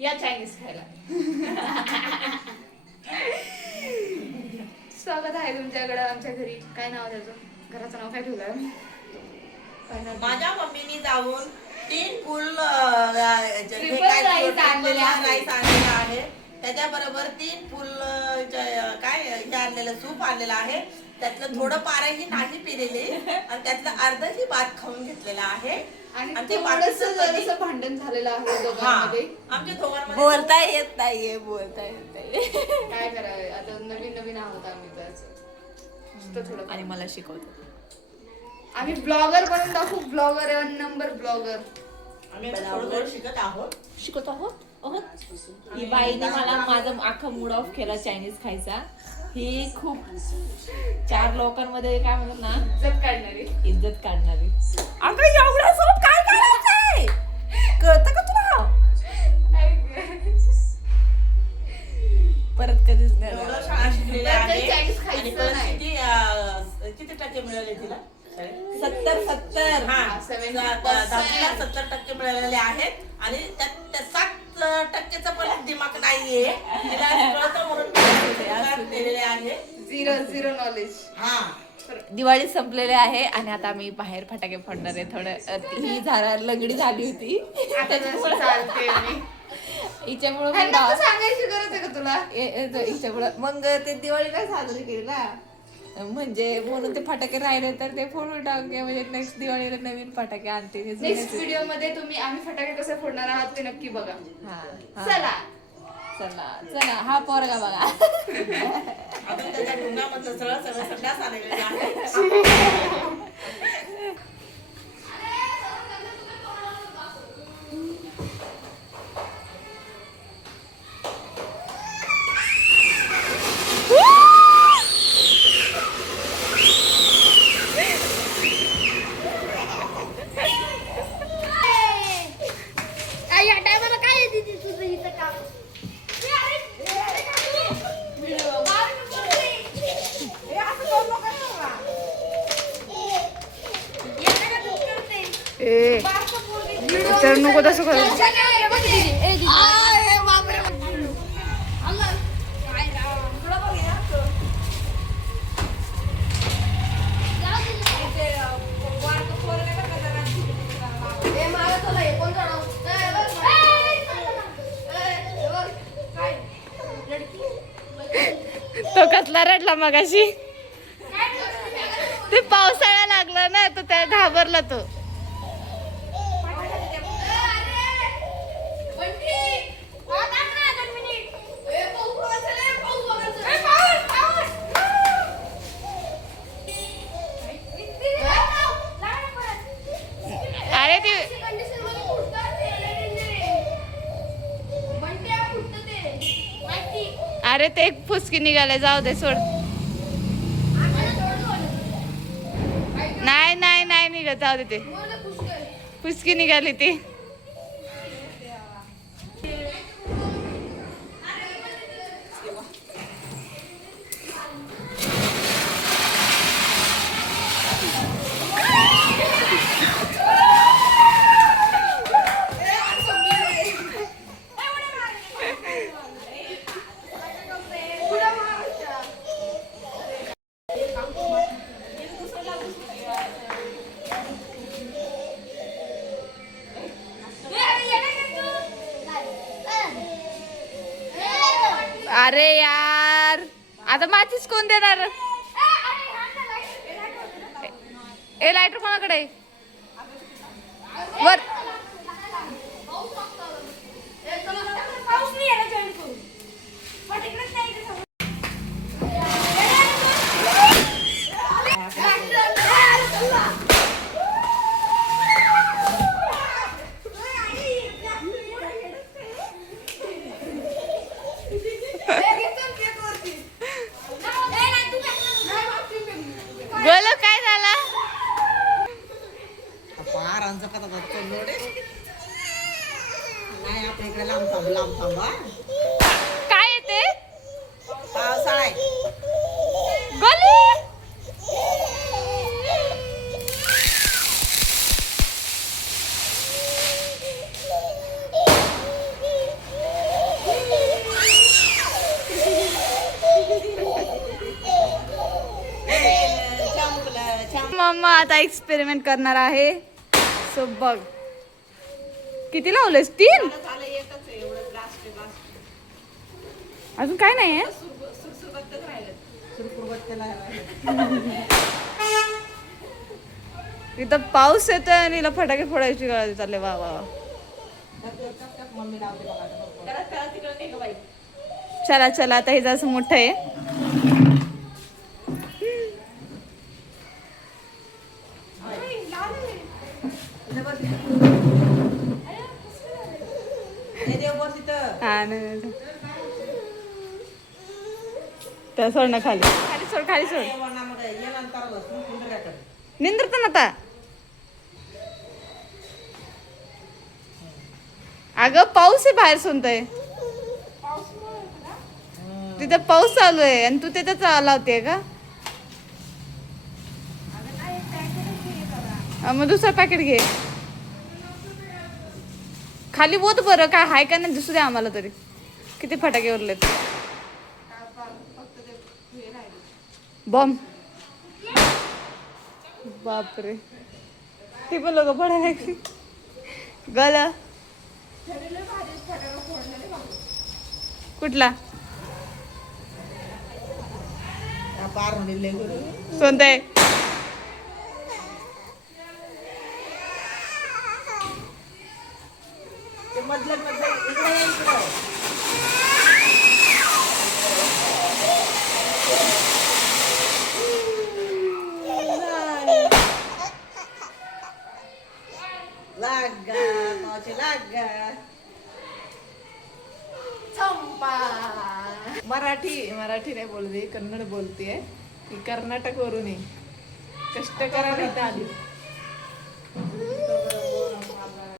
या चायनीज खायला. स्वागत आहे तुमच्याकडं आमच्या घरी. काय नाव त्याचं, घराचं नाव काय ठेवलं आम्ही? माझ्या मम्मीनी जाऊन 3 फुल राईस आणलेला आहे. त्याच्याबरोबर 3 फुल काय हे आणलेलं सूप आणलेलं आहे. त्यातलं थोडं पारही नाही पिलेले आणि त्यातलं अर्धही भात खाऊन घेतलेला आहे. आणि ते थोडंसं भांडण झालेलं आहे दोघांमध्ये. आमच्या दोघांमध्ये बोलता येत नाहीये. काय करावे आता, नवीन नवीन आहोत आम्ही तर थोडं. आणि मला शिकवतो. आम्ही ब्लॉगर बनून दाखवू. Blogger 1 number blogger. आम्ही थोडं शिकत आहोत. ही बाईने मला माझं अख्खा मूड ऑफ केला चायनीज खायचा. ही खूप 4 लोकांमध्ये काय म्हणतात ना, इज्जत काढणारी. अगं एवढा सोप काय करायचंय, कळतं का तुला? परत कधीच एवढं शाळा शिकलेली आहे. चायनीज आणि खायचं परत नाही. किती टक्के मिळाले तिला? 70 हा, 70% मिळालेले आहेत. आणि त्यात 7% पण दिमाग नाहीये. तिला कळतं म्हणून दिलेले आहे. Zero knowledge. हा, दिवाळी संपलेली आहे आणि आता आम्ही बाहेर फटाके फोडणार आहे. थोडं ही झाडा लंगडी झाली होती हिच्यामुळे सांगायची गरज आहे का तुला? हिच्यामुळे मग ते दिवाळी नाही साजरी केली ना, म्हणजे म्हणून ते फटाके राहिले तर ते फोडून टाकूया. म्हणजे नेक्स्ट दिवाळीला नवीन फटाके आणते. नेक्स्ट व्हिडिओ मध्ये आम्ही फटाके कसे फोडणार आहात ते नक्की बघा. चला चला चला, हा पोरगा बघा. आपण त्याच्या ढुंगामधलं सगळं संडास आलेलं आहे. तर नको तसं करू. तो कसला रडला मगाशी, ते पावसाळा लागला ना, तो त्या घाबरला तो. अरे ते अरे ते एक फुसकी निघाले, जाऊ दे सोड. नाही नाही नाही निघत, जाऊ दे. ते फुसकी निघाली ती. अरे यार, आता माचीस कोण देणार? ए लायटर कोणाकडे वर? बोलो काय झाला? नाही, आपल्या इकडे लांब थांबा. काय येते? पावसाळा आहे. गोली मम्मा आता एक्सपेरिमेंट करणार आहे. सो बघ किती लावलेस 3. झालं एकच आहे एवढं लास्ट. अजून काय नाही आहे. सुरसुरबत्तच राहिलं. सुरसुरबत्त्याला इथं पाऊस येतोय आणि हिला फटाके फोडायची गरज चालले. वा वा वा. मम्मी लावते बघा आता. त्याला तिकडे नाही का बाई. चला चला आता हे जसं मोठं आहे. हा नाही त्या सोड ना खाली खाली सोड खाली सोड. निंद्रत ना आता. अगं पाऊस आहे बाहेर सुनतय. तिथे पाऊस चालू आहे आणि तू तिथे लावते का. मग दुसरं पॅकेट घे. खाली बोत बरं काय हाय का नाही दिसू दे आम्हाला तरी. किती फटाके उरलेत. बॉम्ब. बापरे ती पण लोक पडायला गल. कुठला सोनताय. मराठी नाही बोलते, कन्नड बोलते. ती कर्नाटक वरून आहे. कष्ट करायला इथं आली.